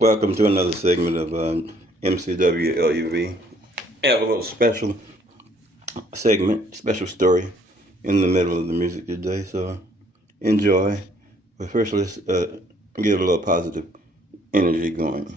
Welcome to another segment of MCWLUV. I have a little special segment, special story in the middle of the music today, so enjoy. But first, let's get a little positive energy going.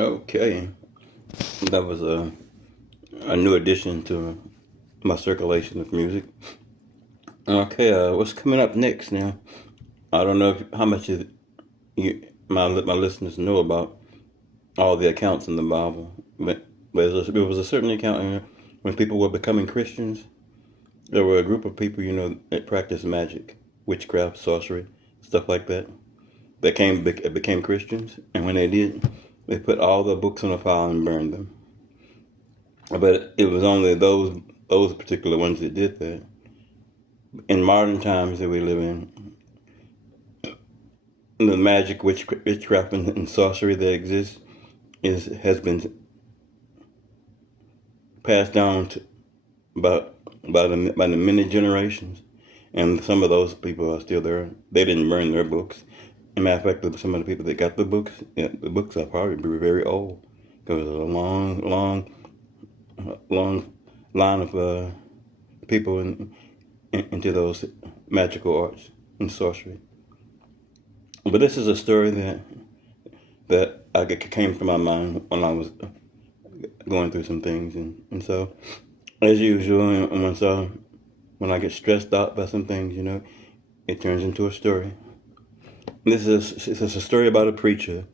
Okay, that was a new addition to my circulation of music. Okay, what's coming up next now? I don't know how much my listeners know about all the accounts in the Bible, but there was a certain account when people were becoming Christians. There were a group of people, that practiced magic, witchcraft, sorcery, stuff like that. They became Christians, and when they did, they put all the books on a file and burned them. But it was only those particular ones that did that. In modern times that we live in, the magic, witchcraft, and sorcery that exists has been passed down by the many generations, and some of those people are still there. They didn't burn their books. As a matter of fact, some of the people that got the books are probably very old, because there's a long line of people into those magical arts and sorcery. But this is a story that came to my mind when I was going through some things, and so, as usual, when I get stressed out by some things, it turns into a story. This is a story about a preacher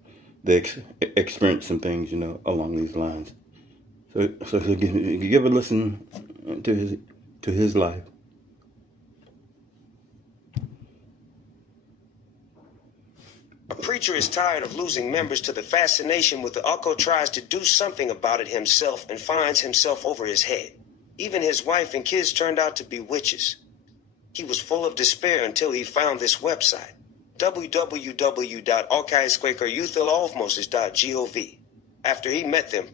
that experienced some things, along these lines. So give a listen to his life. A preacher is tired of losing members to the fascination with the occult, tries to do something about it himself, and finds himself over his head. Even his wife and kids turned out to be witches. He was full of despair until he found this website, www.archives.gov. After he met them,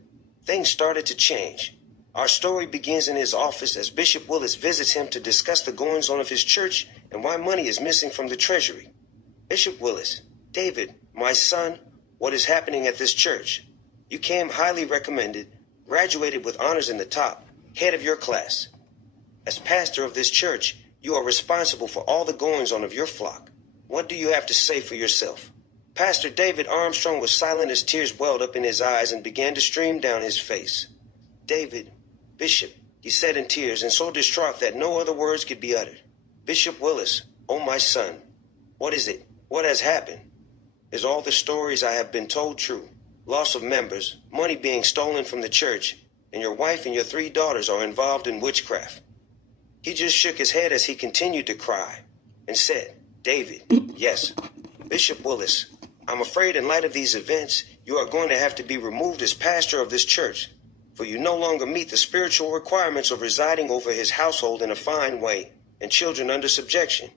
things started to change. Our story begins in his office as Bishop Willis visits him to discuss the goings-on of his church and why money is missing from the treasury. Bishop Willis: David, my son, what is happening at this church? You came highly recommended, graduated with honors in the top, head of your class. As pastor of this church, you are responsible for all the goings-on of your flock. What do you have to say for yourself? Pastor David Armstrong was silent as tears welled up in his eyes and began to stream down his face. David, Bishop, he said in tears and so distraught that no other words could be uttered. Bishop Willis, oh my son, what is it? What has happened? Is all the stories I have been told true? Loss of members, money being stolen from the church, and your wife and your 3 daughters are involved in witchcraft. He just shook his head as he continued to cry and said, David, yes, Bishop Willis, I'm afraid in light of these events, you are going to have to be removed as pastor of this church, for you no longer meet the spiritual requirements of residing over his household in a fine way and children under subjection.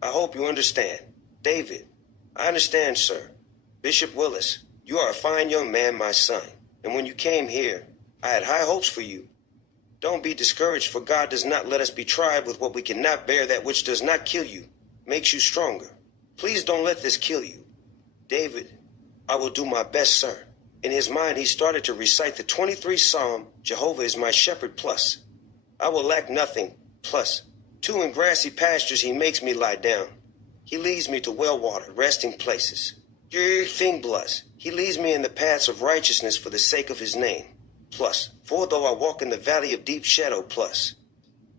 I hope you understand. David, I understand, sir. Bishop Willis, you are a fine young man, my son, and when you came here, I had high hopes for you. Don't be discouraged, for God does not let us be tried with what we cannot bear. That which does not kill you makes you stronger. Please don't let this kill you. David, I will do my best, sir. In his mind, he started to recite the 23rd Psalm, Jehovah is my shepherd, plus. I will lack nothing, plus. 2 in grassy pastures he makes me lie down. He leads me to well-watered resting places. Thing plus. He leads me in the paths of righteousness for the sake of his name. Plus. For though I walk in the valley of deep shadow, plus.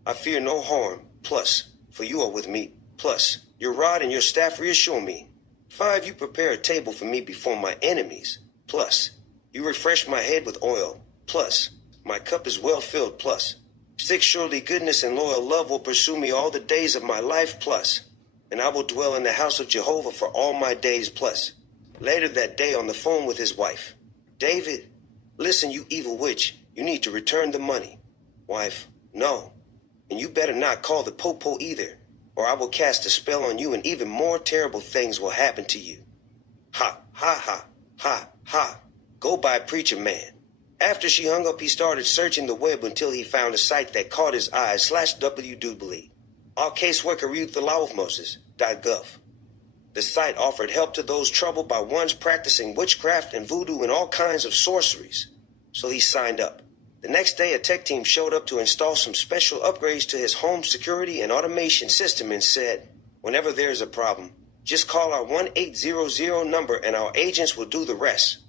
I fear no harm, plus. For you are with me, plus. Your rod and your staff reassure me. 5, you prepare a table for me before my enemies, plus. You refresh my head with oil, plus. My cup is well filled, plus. 6, surely goodness and loyal love will pursue me all the days of my life, plus. And I will dwell in the house of Jehovah for all my days, plus. Later that day on the phone with his wife. David, listen, you evil witch, you need to return the money. Wife, no. And you better not call the popo either, or I will cast a spell on you and even more terrible things will happen to you. Ha, ha, ha, ha, ha. Go by preacher man. After she hung up, he started searching the web until he found a site that caught his eye, /www. Our caseworker reviewed the law of Moses.gov. The site offered help to those troubled by ones practicing witchcraft and voodoo and all kinds of sorceries. So he signed up. The next day, a tech team showed up to install some special upgrades to his home security and automation system and said, whenever there is a problem, just call our 1800 number and our agents will do the rest.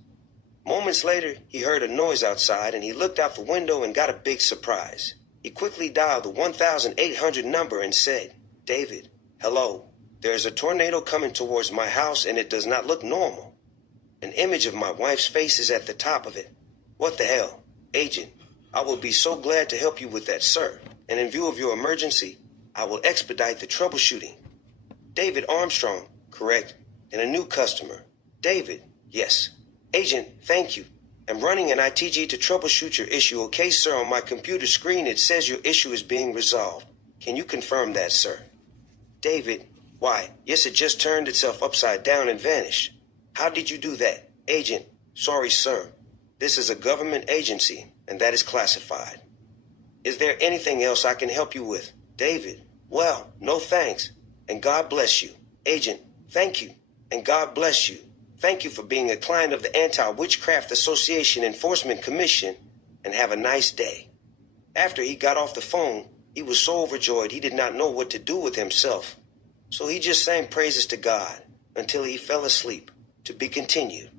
Moments later, he heard a noise outside and he looked out the window and got a big surprise. He quickly dialed the 1800 number and said, David, hello. There is a tornado coming towards my house and it does not look normal. An image of my wife's face is at the top of it. What the hell? Agent, I will be so glad to help you with that, sir. And in view of your emergency, I will expedite the troubleshooting. David Armstrong, correct? And a new customer. David, yes. Agent, thank you. I'm running an ITG to troubleshoot your issue. Okay, sir, on my computer screen it says your issue is being resolved. Can you confirm that, sir? David, why, yes, it just turned itself upside down and vanished. How did you do that? Agent, sorry, sir. This is a government agency, and that is classified. Is there anything else I can help you with? David, well, no thanks, and God bless you. Agent, thank you, and God bless you. Thank you for being a client of the Anti-Witchcraft Association Enforcement Commission, and have a nice day. After he got off the phone, he was so overjoyed he did not know what to do with himself. So he just sang praises to God until he fell asleep. To be continued.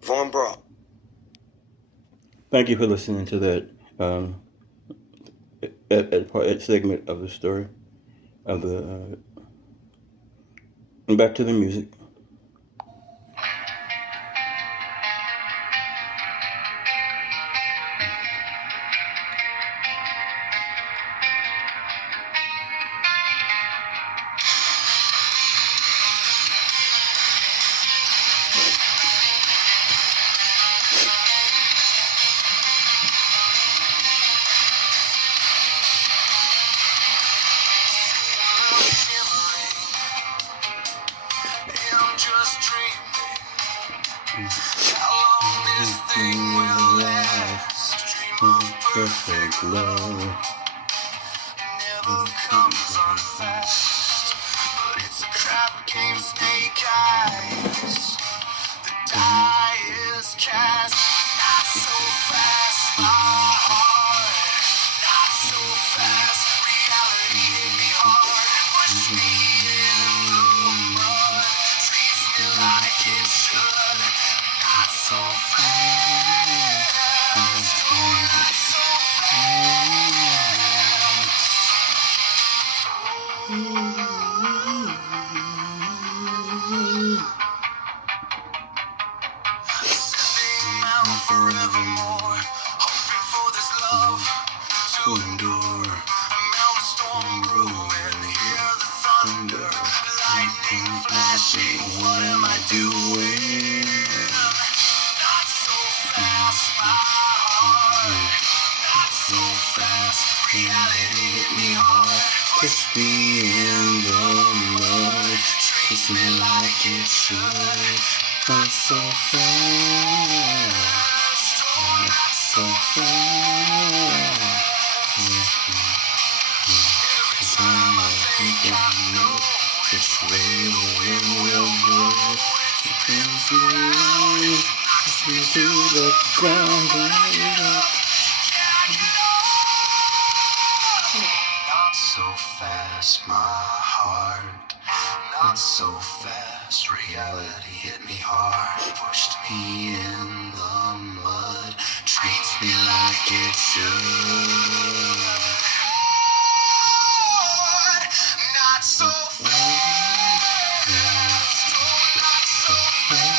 Von Braun. Thank you for listening to that segment of the story of the. And back to the music. Perfect love never comes on fast, but it's a crap game, snake eyes. The die is cast, not so fast, my heart, not so fast. Reality hit me hard, push me in the mud, treats me like it's open door. Maelstrom brewing, hear the thunder, lightning flashing, what am I doing? Not so fast, my heart. Not so fast, reality hit me hard. Push me in the mud, treats me like it should. Not so fast, not so fast. Every time I think I know which way the wind will blow, it feels like knocks me to the ground, right up. Not so fast, my heart. Not so fast, reality hit me hard. Pushed me in the mud, treats me like it should. Not so fast, not so fast.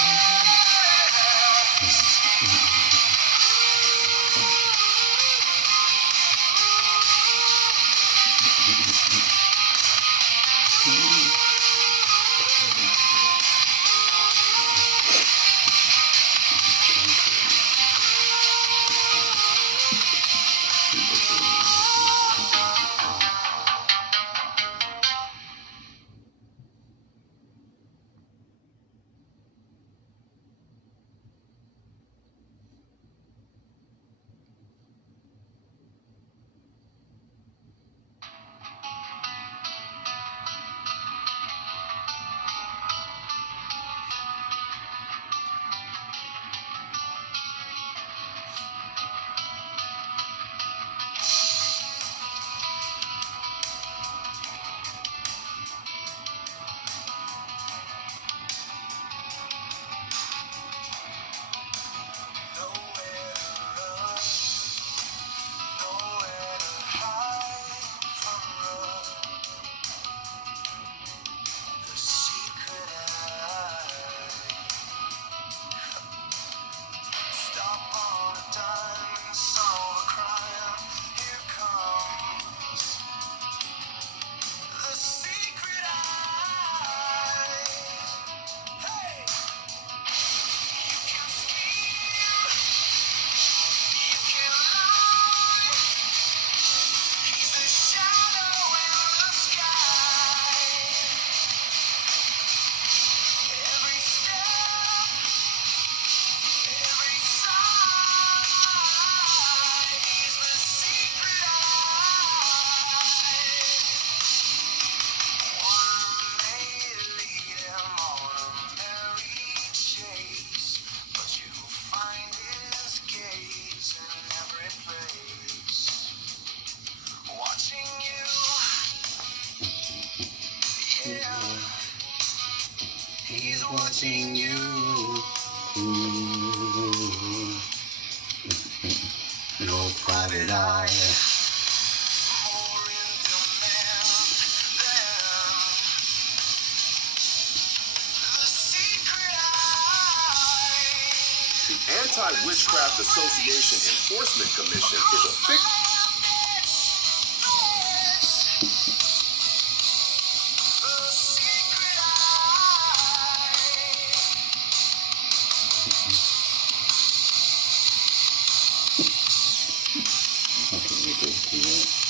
He's watching you. No private eye. More in demand than the secret eye. The Anti-Witchcraft Association Enforcement Commission is a fiction. Okay, let me go through that.